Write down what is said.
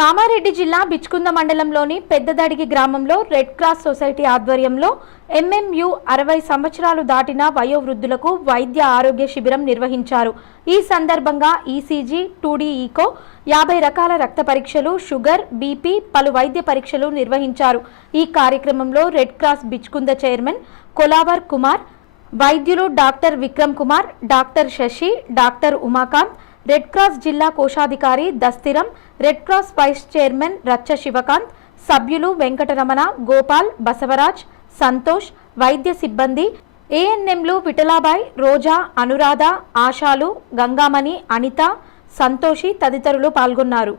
కామారెడ్డి జిల్లా బిచ్కుంద మండలంలోని పెద్దదడిగి గ్రామంలో రెడ్ క్రాస్ సొసైటీ ఆధ్వర్యంలో ఎంఎంయు అరవై సంవత్సరాలు దాటిన వయోవృద్ధులకు వైద్య ఆరోగ్య శిబిరం నిర్వహించారు. ఈ సందర్భంగా ఈసీజీ టూడీ ఈకో యాభై రకాల రక్త పరీక్షలు షుగర్ బీపీ పలు వైద్య పరీక్షలు నిర్వహించారు. ఈ కార్యక్రమంలో red cross Bichkunda chairman Kolavar Kumar వైద్యులు doctor Vikram Kumar doctor Shashi doctor Umakant red cross జిల్లా కోశాధికారి Dastiram red cross vice chairman Rachcha Shivakant సభ్యులు వెంకటరమణ గోపాల్ బసవరాజ్ సంతోష్ వైద్య సిబ్బంది ఏఎన్ఎంలు విఠలాబాయ్ రోజా అనురాధ ఆశాలు గంగామణి అనిత సంతోషి తదితరులు పాల్గొన్నారు.